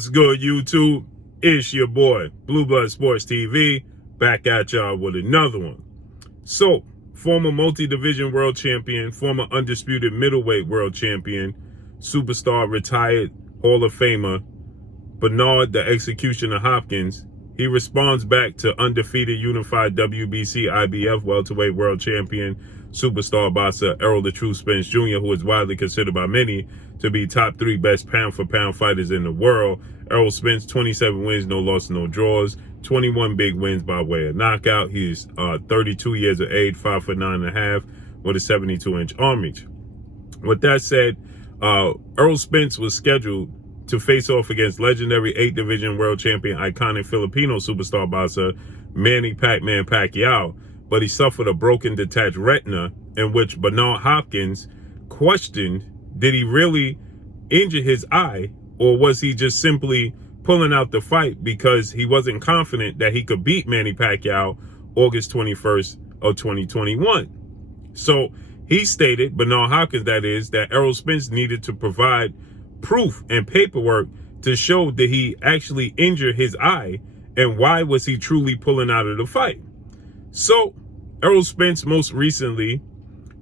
What's good, YouTube? It's your boy, Blue Blood Sports TV, back at y'all with another one. So, former multi-division world champion, former undisputed middleweight world champion, superstar, retired Hall of Famer, Bernard the Executioner Hopkins, he responds back to undefeated unified WBC IBF welterweight world champion, superstar boxer Errol the True Spence Jr., who is widely considered by many to be top 3 best pound-for-pound fighters in the world. Errol Spence, 27 wins, no losses, no draws, 21 big wins by way of knockout. He's 32 years of age, 5'9.5", with a 72-inch arm reach. With that said, Errol Spence was scheduled to face off against legendary 8th-division world champion, iconic Filipino superstar boxer Manny Pacquiao, but he suffered a broken detached retina, in which Bernard Hopkins questioned, did he really injure his eye, or was he just simply pulling out the fight because he wasn't confident that he could beat Manny Pacquiao August 21st of 2021. So he stated, Bernard Hopkins that is, that Errol Spence needed to provide proof and paperwork to show that he actually injured his eye, and why was he truly pulling out of the fight. So Errol Spence most recently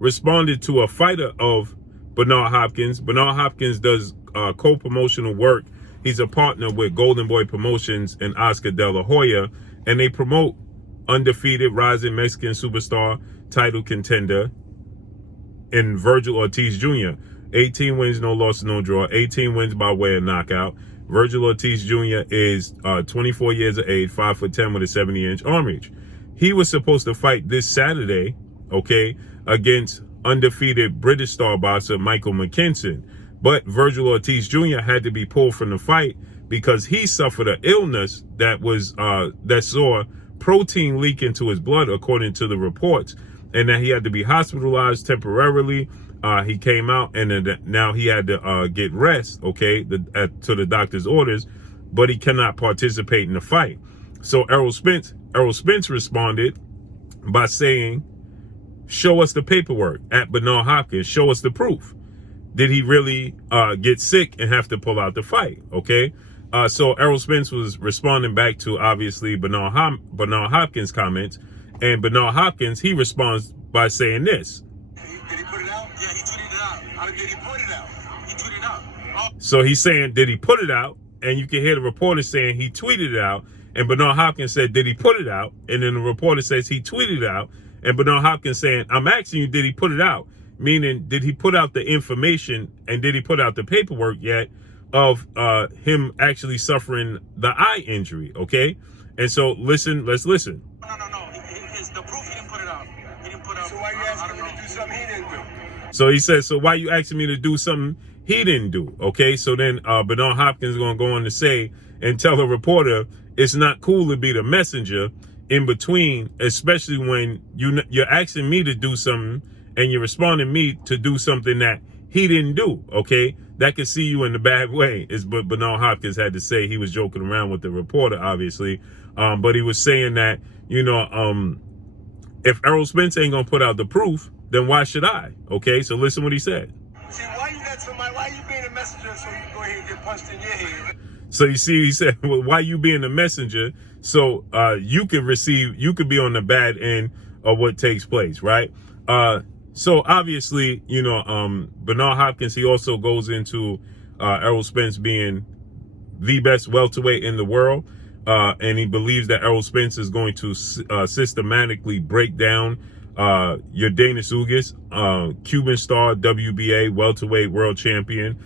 responded to a fighter of Bernard Hopkins. Bernard Hopkins does co-promotional work. He's a partner with Golden Boy Promotions and Oscar De La Hoya, and they promote undefeated rising Mexican superstar title contender in Vergil Ortiz Jr. 18 wins, no losses, no draw, 18 wins by way of knockout. Vergil Ortiz Jr. is 24 years of age, 5'10" with a 70-inch arm reach. He was supposed to fight this Saturday, okay, against undefeated British star boxer Michael McKinson. But Vergil Ortiz Jr. had to be pulled from the fight because he suffered an illness that was that saw protein leak into his blood, according to the reports, and that he had to be hospitalized temporarily. He came out, and now he had to get rest, okay, to the doctor's orders, but he cannot participate in the fight. So Errol Spence responded by saying, show us the paperwork at Bernard Hopkins. Show us the proof. Did he really get sick and have to pull out the fight? Okay. So Errol Spence was responding back to, obviously, Bernard Hopkins' comments. And Bernard Hopkins, he responds by saying this. Did he put it out? Yeah, he tweeted it out. How did he put it out? He tweeted it out. Oh. So he's saying, did he put it out? And you can hear the reporter saying he tweeted it out. And Bernard Hopkins said, did he put it out? And then the reporter says he tweeted it out. And Bernard Hopkins saying, I'm asking you, did he put it out? Meaning, did he put out the information, and did he put out the paperwork yet of him actually suffering the eye injury, okay? And so let's listen. No. The proof, he didn't put it out. He didn't put out. So why you asking me to do something he didn't do? So he says, so why you asking me to do something he didn't do, okay? So then Bernard Hopkins is going to go on to say and tell the reporter, it's not cool to be the messenger in between, especially when you're asking me to do something and you're responding me to do something that he didn't do, okay? That could see you in a bad way, is what Bernard Hopkins had to say. He was joking around with the reporter, obviously, but he was saying that, you know, if Errol Spence ain't gonna put out the proof, then why should I? Okay, so listen what he said. See, why you being a messenger so you can go ahead and get punched in your head? So you see, he said, well, why you being a messenger so you could be on the bad end of what takes place, right? So obviously, you know, Bernard Hopkins, he also goes into Errol Spence being the best welterweight in the world. And he believes that Errol Spence is going to systematically break down Yordenis Ugas, Cuban star, WBA welterweight world champion,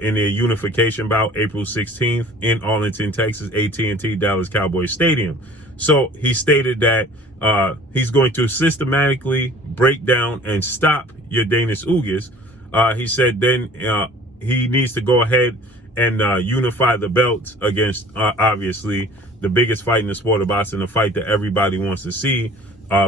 in their unification bout April 16th in Arlington, Texas, AT&T Dallas Cowboys Stadium. So he stated that he's going to systematically break down and stop Yordenis Ugas. He said then he needs to go ahead and unify the belts against, obviously, the biggest fight in the sport of boxing, the fight that everybody wants to see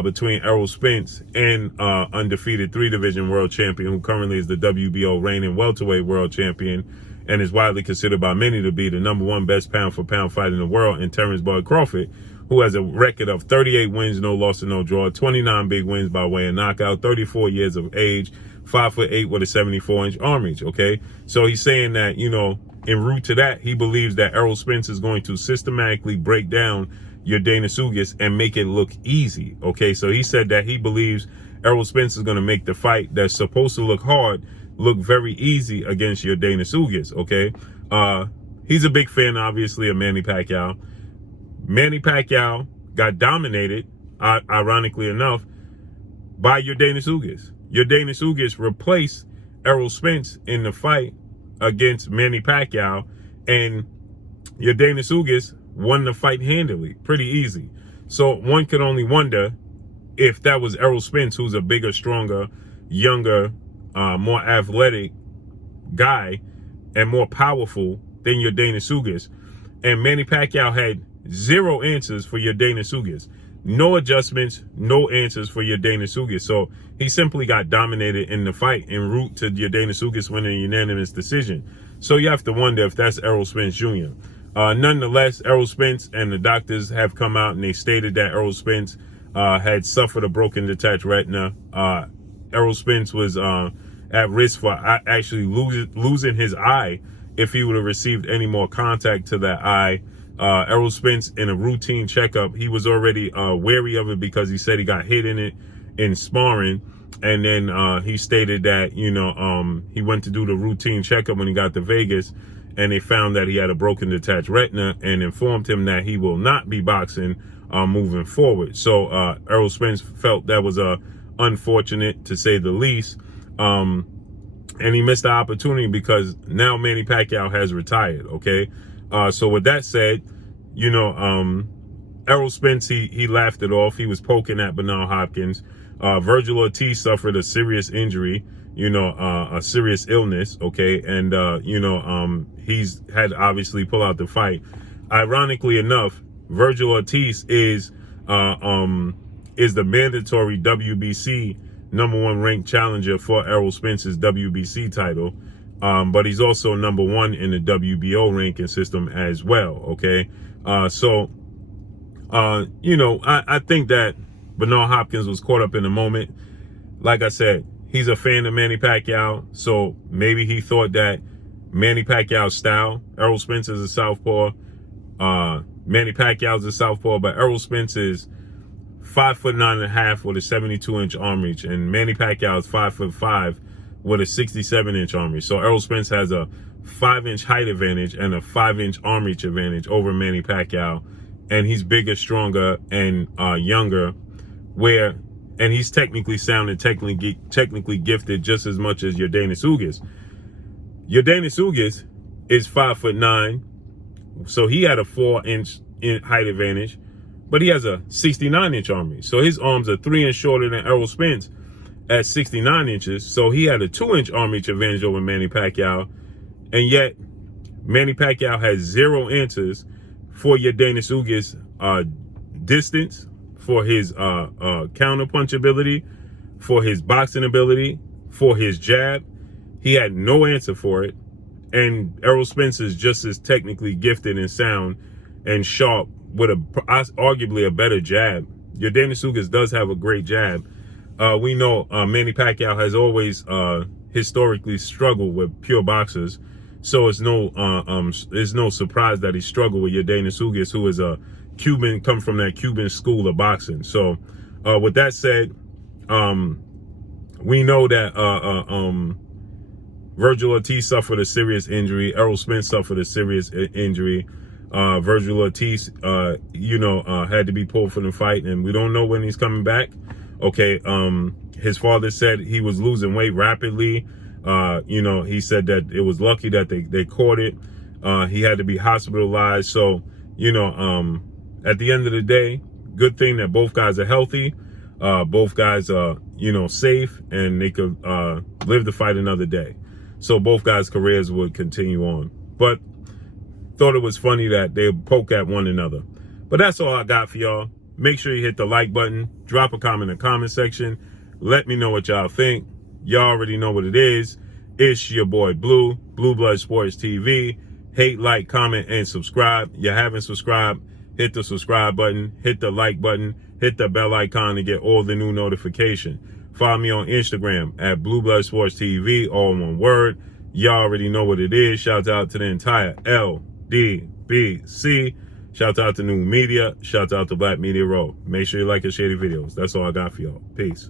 between Errol Spence and undefeated 3-division world champion, who currently is the WBO reigning welterweight world champion and is widely considered by many to be the #1 best pound-for-pound fighter in the world, and Terrence Bud Crawford, who has a record of 38 wins, no loss, and no draw, 29 big wins by way of knockout, 34 years of age, 5'8" with a 74-inch arm reach, okay? So he's saying that, you know, en route to that, he believes that Errol Spence is going to systematically break down Yordenis Ugas and make it look easy. Okay, so he said that he believes Errol Spence is going to make the fight that's supposed to look hard look very easy against Yordenis Ugas. Okay, he's a big fan, obviously, of Manny Pacquiao. Manny Pacquiao got dominated, ironically enough, by Yordenis Ugas. Yordenis Ugas replaced Errol Spence in the fight against Manny Pacquiao, and Yordenis Ugas won the fight handily, pretty easy. So one could only wonder if that was Errol Spence, who's a bigger, stronger, younger, more athletic guy and more powerful than Yordenis Ugas. And Manny Pacquiao had zero answers for Yordenis Ugas. No adjustments, no answers for Yordenis Ugas. So he simply got dominated in the fight en route to Yordenis Ugas winning a unanimous decision. So you have to wonder if that's Errol Spence Jr. Nonetheless, Errol Spence and the doctors have come out and they stated that Errol Spence had suffered a broken detached retina. Errol Spence was at risk for actually losing his eye if he would have received any more contact to that eye. Errol Spence, in a routine checkup, he was already wary of it because he said he got hit in it in sparring. And then he stated that, he went to do the routine checkup when he got to Vegas, and they found that he had a broken detached retina and informed him that he will not be boxing moving forward. So Errol Spence felt that was unfortunate, to say the least. And he missed the opportunity because now Manny Pacquiao has retired, okay? So with that said, Errol Spence, he laughed it off. He was poking at Bernard Hopkins. Vergil Ortiz suffered a serious injury, a serious illness, okay? And, he's had to obviously pull out the fight. Ironically enough, Vergil Ortiz is the mandatory WBC #1 ranked challenger for Errol Spence's WBC title. But he's also #1 in the WBO ranking system as well, okay? I think that Bernard Hopkins was caught up in the moment. Like I said, he's a fan of Manny Pacquiao, so maybe he thought that Manny Pacquiao's style, Errol Spence is a southpaw, Manny Pacquiao's a southpaw, but Errol Spence is 5'9.5" with a 72-inch arm reach, and Manny Pacquiao is 5'5" with a 67-inch arm reach. So Errol Spence has a 5-inch height advantage and a 5-inch arm reach advantage over Manny Pacquiao, and he's bigger, stronger, and younger. And he's technically sound and technically gifted just as much as Yordenis Ugas. Yordenis Ugas is 5'9", so he had a 4-inch height advantage, but he has a 69-inch arm reach. So his arms are 3 inches shorter than Errol Spence at 69 inches. So he had a 2-inch arm reach advantage over Manny Pacquiao. And yet, Manny Pacquiao has zero answers for Yordenis Ugas' distance, for his counter punch ability, for his boxing ability, for his jab. He had no answer for it. And Errol Spence is just as technically gifted and sound and sharp with arguably a better jab. Yordenis Ugas does have a great jab. We know Manny Pacquiao has always historically struggled with pure boxers, so it's no surprise that he struggled with Yordenis Ugas, who is a Cuban, come from that Cuban school of boxing. So with that said, we know that Vergil Ortiz suffered a serious injury. Errol Spence suffered a serious injury. Vergil Ortiz, had to be pulled from the fight, and we don't know when he's coming back. Okay, his father said he was losing weight rapidly. He said that it was lucky that they caught it. He had to be hospitalized. So, at the end of the day, good thing that both guys are healthy. Both guys are, safe, and they could live to fight another day. So both guys' careers would continue on. But thought it was funny that they poke at one another. But that's all I got for y'all. Make sure you hit the like button, drop a comment in the comment section. Let me know what y'all think. Y'all already know what it is. It's your boy Blue, Blue Blood Sports TV. Hate, like, comment, and subscribe. You haven't subscribed, hit the subscribe button, hit the like button, hit the bell icon to get all the new notification. Follow me on Instagram at Blue Blood Sports TV, all in one word. Y'all already know what it is. Shout out to the entire LDBC. Shout out to New Media. Shout out to Black Media Row. Make sure you like and share the videos. That's all I got for y'all. Peace.